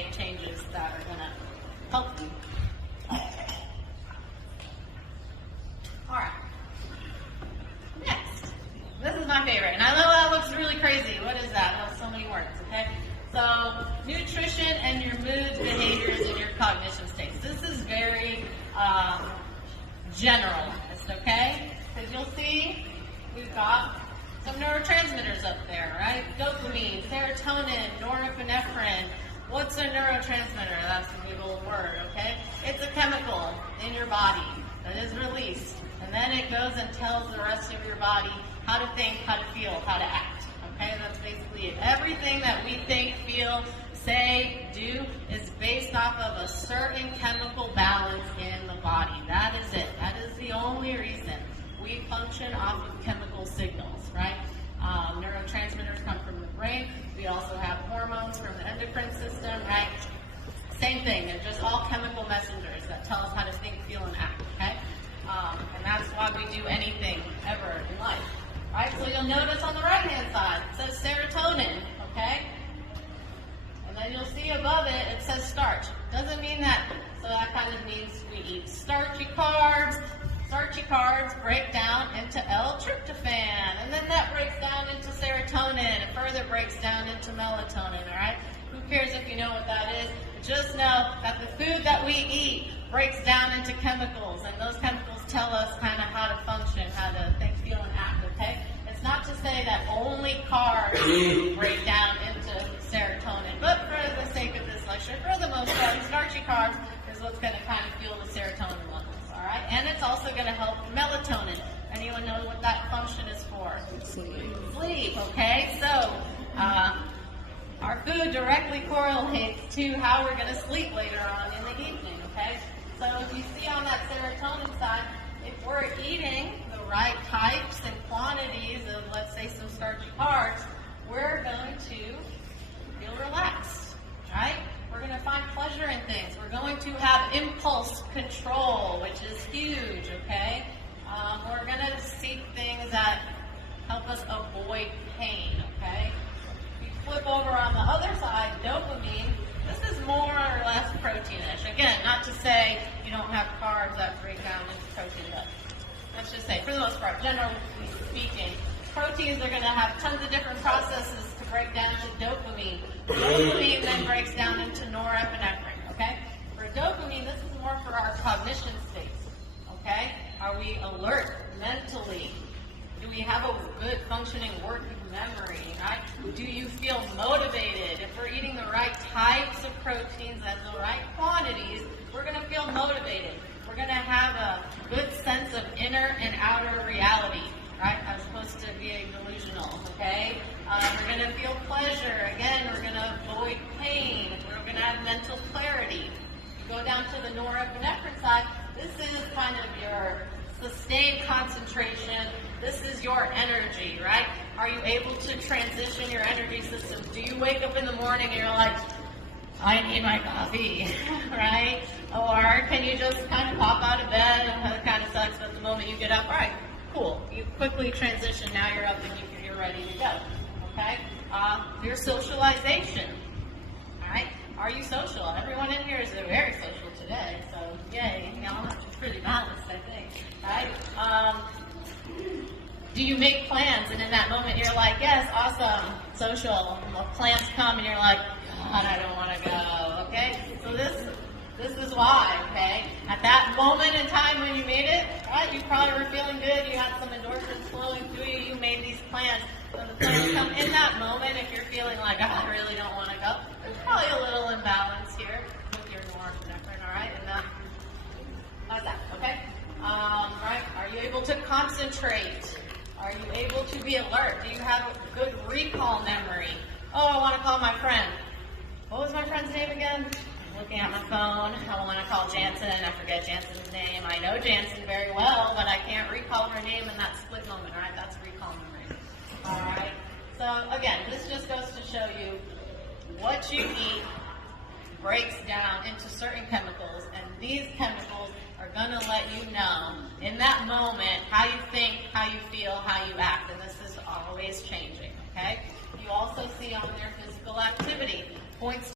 make changes that are going to help you. All right. Next. This is my favorite, and I know that looks really crazy. What is that? Well, so many words, okay? So, nutrition and your moods, behaviors, and your cognition states. This is very generalized, okay? Because you'll see we've got some neurotransmitters up there, right? Dopamine, serotonin, norepinephrine. What's a neurotransmitter? That's a big old word, okay? It's a chemical in your body that is released, and then it goes and tells the rest of your body how to think, how to feel, how to act, okay? That's basically it. Everything that we think, feel, say, do is based off of a certain chemical balance in the body. That is it. That is the only reason we function off of chemical signals, right? Neurotransmitters come from the brain. We also have hormones from the endocrine system, right? Same thing. They're just all chemical messengers that tell us how to think, feel, and act, okay? And that's why we do anything ever in life, right? So you'll notice on the right-hand side, it says serotonin, okay? And then you'll see above it, it says starch. Doesn't mean that, so that kind of means we eat starchy carbs. Starchy carbs break down into L-tryptophan, and then that breaks down into serotonin, and further breaks down into melatonin, all right? Who cares if you know what that is? Just know that the food that we eat breaks down into chemicals, and those chemicals tell us kind of how to function, how to think, feel, and act, okay? It's not to say that only carbs break down into serotonin, but for the sake of this lecture, for the most part, starchy carbs is what's going to kind of fuel the serotonin levels, all right? And it's also going to help melatonin. Anyone know what that function is for? Sleep, okay? So, our food directly correlates to how we're going to sleep later on in the evening, okay? So if you see on that serotonin side, if we're eating the right types and quantities of, let's say, some starchy carbs, we're going to feel relaxed, right? We're going to find pleasure in things. We're going to have impulse control, which is huge, okay? We're going to seek things that help us avoid pain, okay? If you flip over on the other side, dopamine, this is more or less proteinish. Again, not to say you don't have carbs that break down into protein, but let's just say, for the most part, generally speaking, proteins are going to have tons of different processes to break down to dopamine. Dopamine then breaks down into norepinephrine, okay? For dopamine, this is more for our cognition states, okay? Are we alert mentally? Do we have a good functioning working memory, right? Do you feel motivated? If we're eating the right types of proteins and the right quantities, we're going to feel motivated. We're going to have a good sense of inner and outer reality, right? As opposed to being delusional, okay? We're going to feel pleasure. Again, we're going to avoid pain. We're going to have mental clarity. You go down to the norepinephrine side, this is kind of your sustained concentration. This is your energy, right? Are you able to transition your energy system? Do you wake up in the morning and you're like, I need my coffee, right? Or can you just kind of pop out of bed and it kind of sucks, but the moment you get up, all right, cool. You quickly transition, now you're up and you're ready to go, okay? Your socialization, all right? Are you social? Everyone in here is very social today, so yay. Y'all are pretty balanced, I think, right? Do you make plans and in that moment you're like, yes, awesome, social, plans come and you're like, God, I don't want to go, okay? So this is why, okay? At that moment in time when you made it, right, you probably were feeling good, you had some endorphins flowing through you, you made these plans. When the plans come in that moment, if you're feeling like, oh, I really don't want to go, there's probably a little imbalance here with your norepinephrine, all right? And how's that, okay? Right, are you able to concentrate? Are you able to be alert? Do you have a good recall memory? Oh, I want to call my friend. What was my friend's name again? I'm looking at my phone. I want to call Jansen. I forget Jansen's name. I know Jansen very well, but I can't recall her name in that split moment, right? That's recall memory. All right. So, again, this just goes to show you what you eat breaks down into certain chemicals, and these chemicals are going to let you know in that moment how you think, how you feel, how you act, and this is always changing, okay? You also see on there physical activity. Points